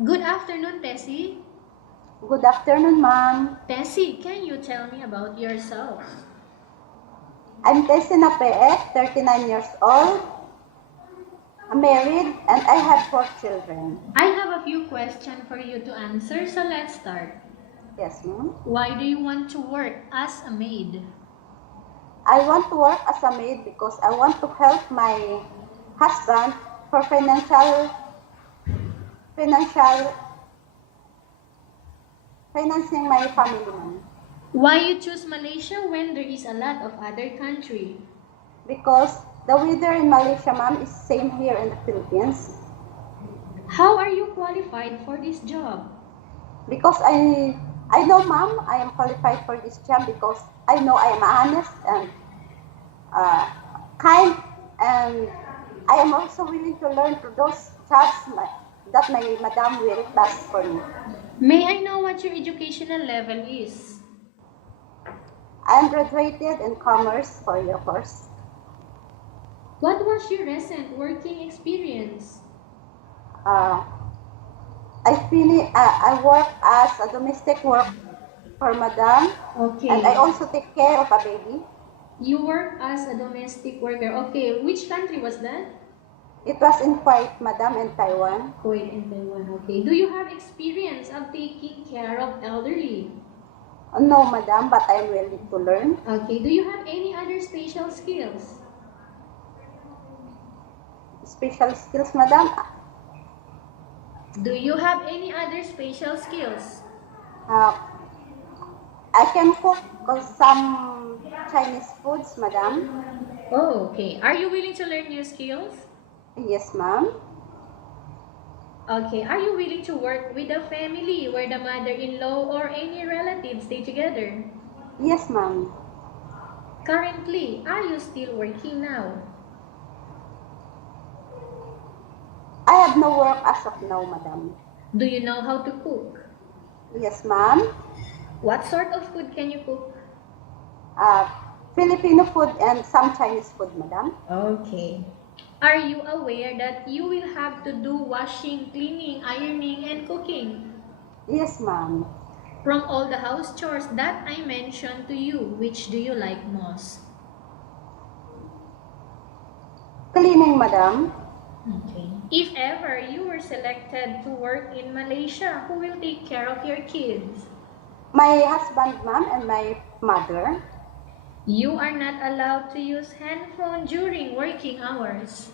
Good afternoon, Tessie. Good afternoon, ma'am. Tessie, can you tell me about yourself? I'm Tessie Nape Ek, 39 years old, married, and I have 4 children. I have a few questions for you to answer, so let's start. Yes, ma'am. Why do you want to work as a maid? I want to work as a maid because I want to help my husband for financing my family, ma'am. Why you choose Malaysia when there is a lot of other country? Because the weather in Malaysia, ma'am, is same here in the Philippines. How are you qualified for this job? Because I know, ma'am, I am qualified for this job because I know I am honest and kind, and I am also willing to learn to those jobs that my madam will task for me. May I know what your educational level is? I am graduated in commerce 4-year course. What was your recent working experience? I work as a domestic work for madam, Okay. and I also take care of a baby. You work as a domestic worker. Okay, which country was that? It was in Kuwait, madam, in Taiwan. Kuwait and Taiwan. Okay. Do you have experience of taking care of elderly? No, madam, but I am willing to learn. Okay. Do you have any other special skills? Special skills, madam. Do you have any other special skills? I can cook some Chinese foods, madam. Oh, okay. Are you willing to learn new skills? Yes, ma'am. Okay. Are you willing to work with a family where the mother-in-law or any relatives stay together? Yes, ma'am. Currently, are you still working now? I have no work as of now, madam. Do you know how to cook? Yes, ma'am. What sort of food can you cook? Filipino food and some Chinese food, madam. Okay. Are you aware that you will have to do washing, cleaning, ironing, and cooking? Yes, ma'am. From all the house chores that I mentioned to you, which do you like most? Cleaning, madam. Okay. If ever you were selected to work in Malaysia, who will take care of your kids? My husband, ma'am, and my mother. You are not allowed to use handphone during working hours.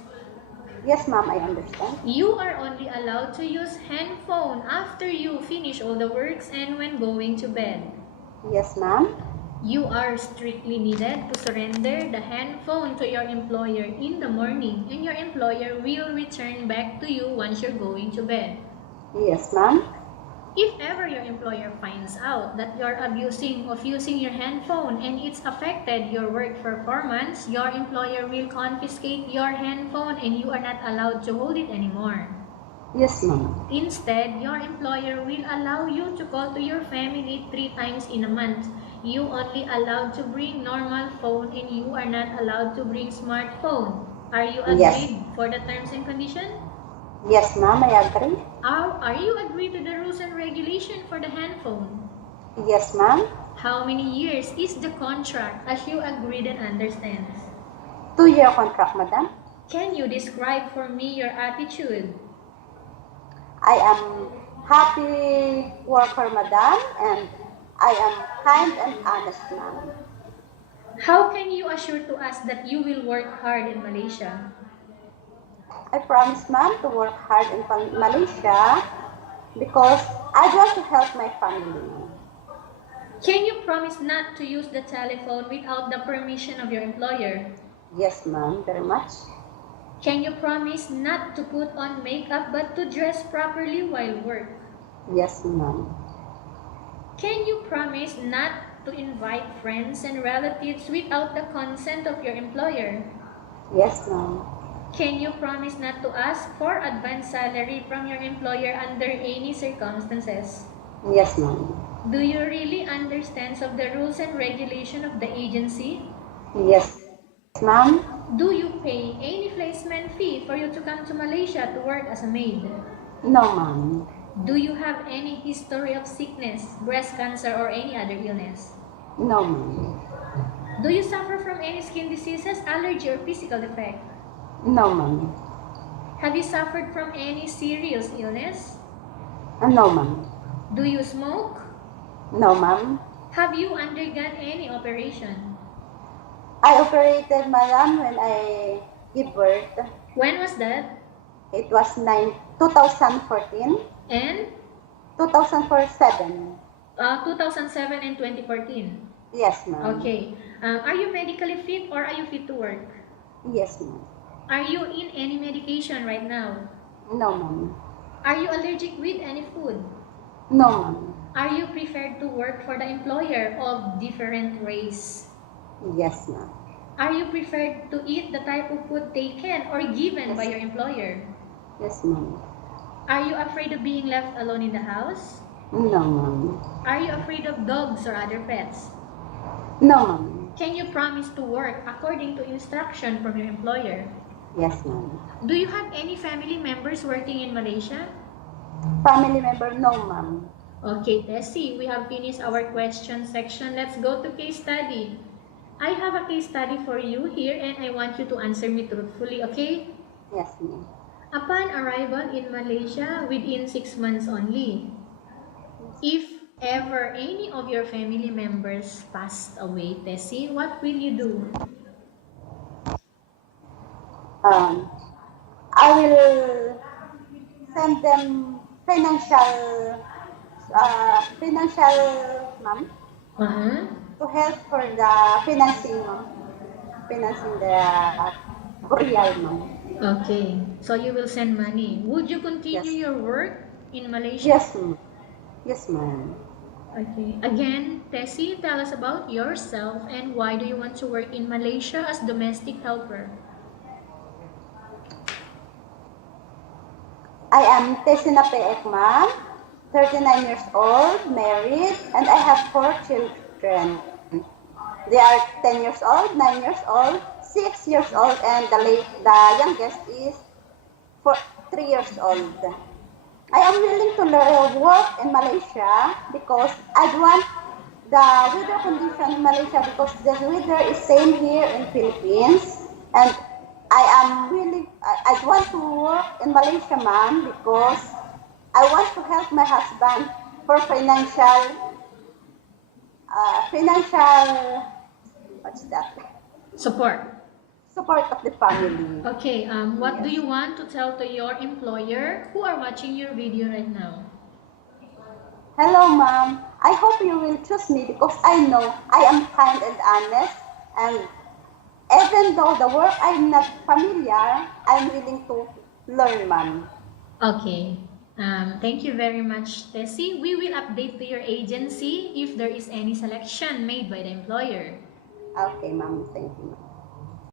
Yes, ma'am, I understand. You are only allowed to use handphone after you finish all the works and when going to bed. Yes, ma'am. You are strictly needed to surrender the handphone to your employer in the morning, and your employer will return back to you once you're going to bed. Yes, ma'am. If ever your employer finds out that you're abusing of using your handphone and it's affected your work performance, your employer will confiscate your handphone and you are not allowed to hold it anymore. Yes, ma'am. Instead, your employer will allow you to call to your family 3 times in a month. You only allowed to bring normal phone and you are not allowed to bring smartphone. Are you agreed for the terms and conditions? Yes, ma'am, I agree. Are you agreed to the rules and regulation for the handphone? Yes, ma'am. How many years is the contract as you agreed and understand? 2-year contract, madam. Can you describe for me your attitude? I am happy worker, madam, and I am kind and honest, ma'am. How can you assure to us that you will work hard in Malaysia? I promise, ma'am, to work hard in Malaysia because I want to help my family. Can you promise not to use the telephone without the permission of your employer? Yes, ma'am, very much. Can you promise not to put on makeup but to dress properly while work? Yes, ma'am. Can you promise not to invite friends and relatives without the consent of your employer? Yes, ma'am. Can you promise not to ask for advance salary from your employer under any circumstances? Yes, ma'am. Do you really understand of the rules and regulation of the agency? Yes, ma'am. Do you pay any placement fee for you to come to Malaysia to work as a maid? No, ma'am. Do you have any history of sickness, breast cancer, or any other illness? No, ma'am. Do you suffer from any skin diseases, allergy, or physical defect? No, ma'am. Have you suffered from any serious illness? No, ma'am. Do you smoke? No, ma'am. Have you undergone any operation? I operated, madam, when I give birth. When was that? It was 2014, And 2007. 2007 and 2014. Yes, ma'am. Okay. Are you medically fit or are you fit to work? Yes, ma'am. Are you in any medication right now? No, ma'am. Are you allergic with any food? No, ma'am. Are you preferred to work for the employer of different race? Yes, ma'am. Are you preferred to eat the type of food taken or given Yes. by your employer? Yes, ma'am. Are you afraid of being left alone in the house? No, ma'am. Are you afraid of dogs or other pets? No, ma'am. Can you promise to work according to instruction from your employer? Yes, ma'am. Do you have any family members working in Malaysia? Family member, no, ma'am. Okay, Tessie, we have finished our question section. Let's go to case study. I have a case study for you here and I want you to answer me truthfully, okay? Yes, ma'am. Upon arrival in Malaysia within 6 months only, if ever any of your family members passed away, Tessie, what will you do? I will send them financial, ma'am, to help for the financing, ma'am. Financing the burial, ma'am. Okay, so you will send money. Would you continue Yes. your work in Malaysia? Yes, ma'am. Yes, ma'am. Okay. Again, Tessie, tell us about yourself and why do you want to work in Malaysia as domestic helper? I am Tessie Nape Ek, ma'am, 39 years old, married, and I have 4 children. They are 10 years old, 9 years old, 6 years old, and the youngest is 3 years old. I am willing to work in Malaysia because I want the weather condition in Malaysia because the weather is same here in Philippines, and I want to work in Malaysia, ma'am, because I want to help my husband for financial, what's that? Support. Support of the family. Okay, what do Yes. you want to tell to your employer who are watching your video right now? Hello, ma'am. I hope you will choose me because I know I am kind and honest, and even though the work I'm not familiar, I'm willing to learn, ma'am. Okay. Thank you very much, Tessie. We will update to your agency if there is any selection made by the employer. Okay, ma'am. Thank you, ma'am.